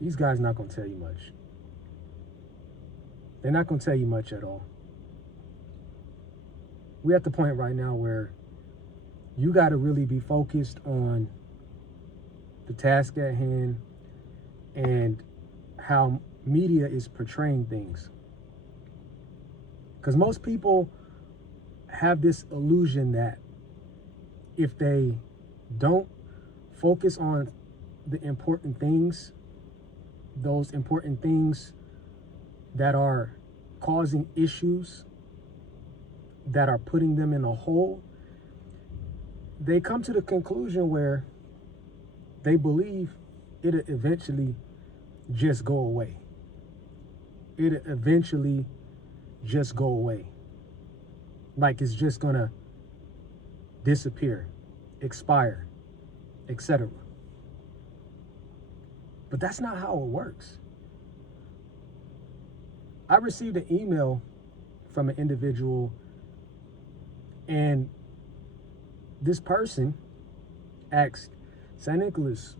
these guys not going to tell you much. They're not going to tell you much at all. We're at the point right now where you got to really be focused on the task at hand and how media is portraying things. Because most people have this illusion that if they don't focus on the important things, those important things that are causing issues, that are putting them in a hole, they come to the conclusion where they believe it'll eventually just go away. It'll eventually just go away. Like it's just gonna disappear, expire, etc. But that's not how it works. I received an email from an individual, and this person asked, St. Nicholas,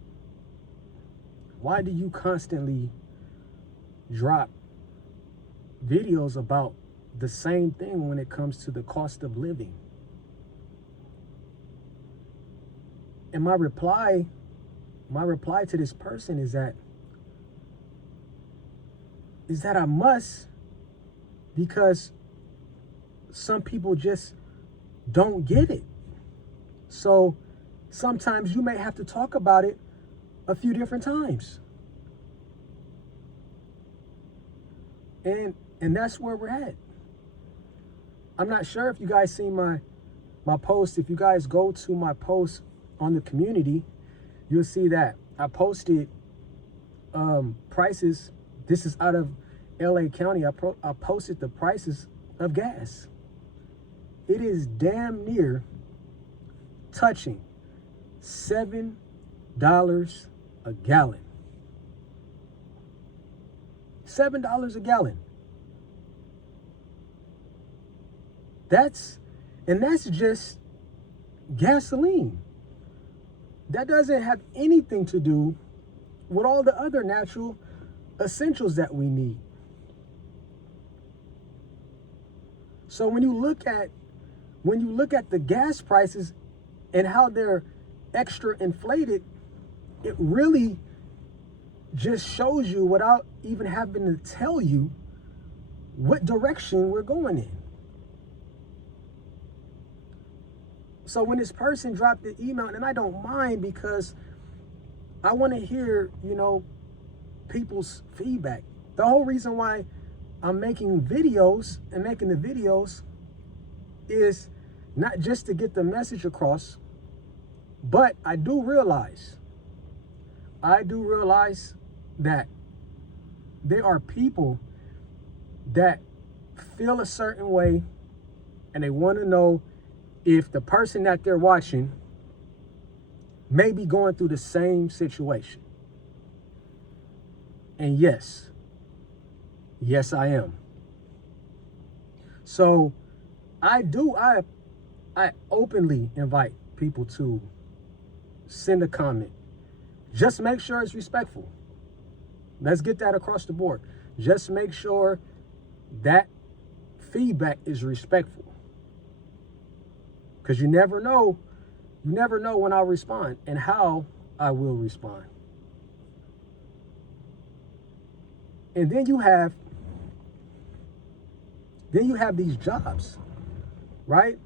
why do you constantly drop videos about the same thing when it comes to the cost of living? And my reply to this person is that I must, because some people just don't get it. So sometimes you may have to talk about it a few different times. And that's where we're at. I'm not sure if you guys seen my post. If you guys go to my post on the community, you'll see that I posted prices. This is out of LA County. I posted the prices of gas. It is damn near touching $7 a gallon. $7 a gallon. That's just gasoline. That doesn't have anything to do with all the other natural essentials that we need. So when you look at the gas prices and how they're extra inflated, it really just shows you, without even having to tell you, what direction we're going in. So when this person dropped the email, and I don't mind, because I want to hear, people's feedback. The whole reason why I'm making videos and making the videos is not just to get the message across, but I do realize that there are people that feel a certain way, and they want to know if the person that they're watching may be going through the same situation. And yes, I am. So I openly invite people to send a comment. Just make sure it's respectful. Let's get that across the board. Just make sure that feedback is respectful. Because you never know when I'll respond and how I will respond. And then you have these jobs, right?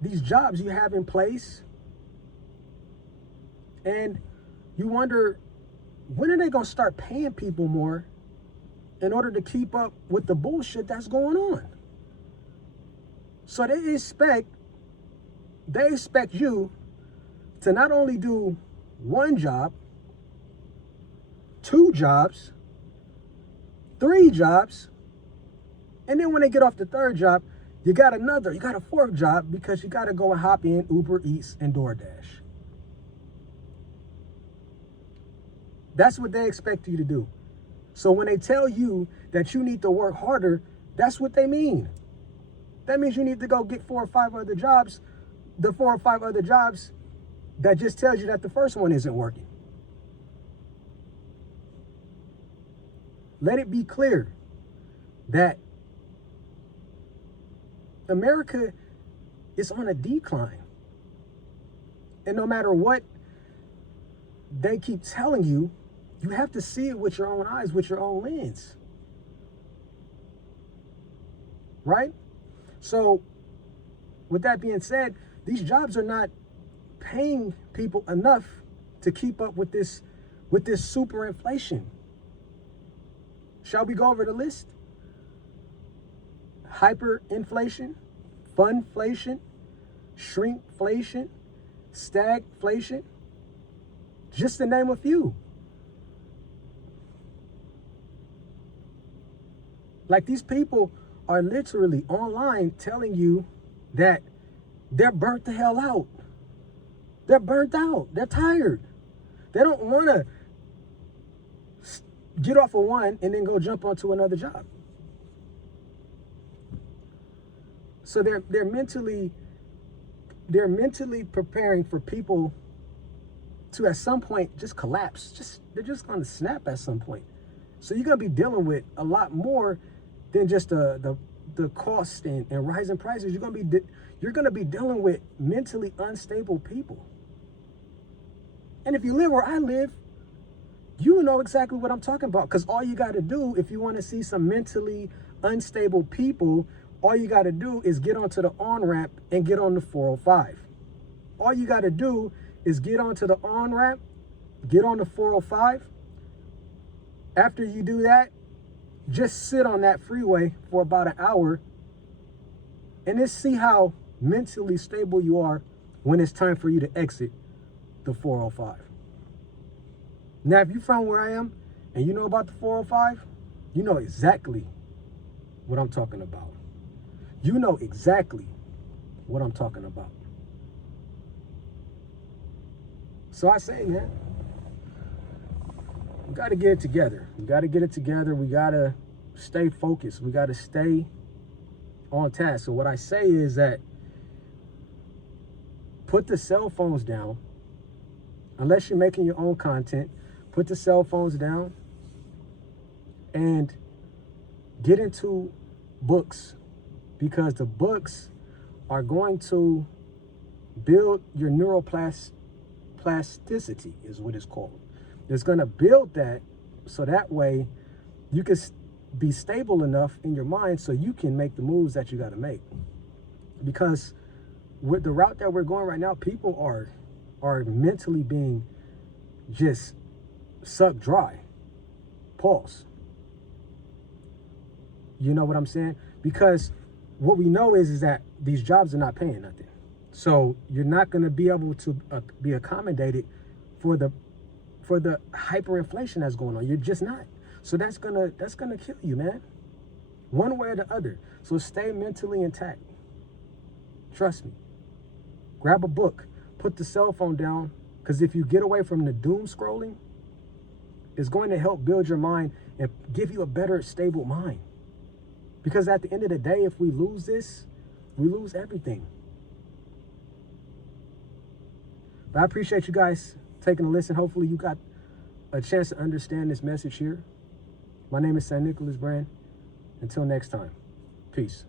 These jobs you have in place, and you wonder, when are they going to start paying people more in order to keep up with the bullshit that's going on? So they expect you to not only do one job, 2 jobs, 3 jobs, and then when they get off the 3rd job, you got a 4th job, because you got to go and hop in Uber Eats and DoorDash. That's what they expect you to do. So when they tell you that you need to work harder, that's what they mean. That means you need to go get 4 or 5 other jobs. The 4 or 5 other jobs that just tells you that the first one isn't working. let it be clear that America is on a decline. And no matter what they keep telling you, you have to see it with your own eyes, with your own lens. Right? So, with that being said, these jobs are not paying people enough to keep up with this super inflation. Shall we go over the list? Hyperinflation, funflation, shrinkflation, stagflation, just to name a few. Like, these people are literally online telling you that they're burnt the hell out. They're burnt out. They're tired. They don't want to get off of one and then go jump onto another job. So they're mentally preparing for people to at some point just collapse. They're just going to snap at some point. So you're going to be dealing with a lot more than just the cost and rising prices. You're going to be dealing with mentally unstable people. And if you live where I live, you know exactly what I'm talking about. Because all you got to do, if you want to see some mentally unstable people, all you got to do is get onto the on-ramp and get on the 405. All you got to do is get onto the on-ramp, get on the 405. After you do that, just sit on that freeway for about an hour and just see how mentally stable you are when it's time for you to exit the 405. Now, if you're from where I am and you know about the 405, you know exactly what I'm talking about. You know exactly what I'm talking about. So I say, man, we got to get it together. We got to get it together. We got to stay focused. We got to stay on task. So what I say is that put the cell phones down. Unless you're making your own content, put the cell phones down and get into books, because the books are going to build your neuroplasticity, is what it's called. It's going to build that so that way you can be stable enough in your mind so you can make the moves that you got to make. Because with the route that we're going right now, people are mentally being just sucked dry. Pause. You know what I'm saying? Because what we know is that these jobs are not paying nothing. So you're not going to be able to be accommodated for the hyperinflation that's going on. You're just not. So that's gonna kill you, man. One way or the other. So stay mentally intact. Trust me. Grab a book. Put the cell phone down. Because if you get away from the doom scrolling, it's going to help build your mind and give you a better, stable mind. Because at the end of the day, if we lose this, we lose everything. But I appreciate you guys taking a listen. Hopefully you got a chance to understand this message here. My name is St. Nicholas Brand. Until next time, peace.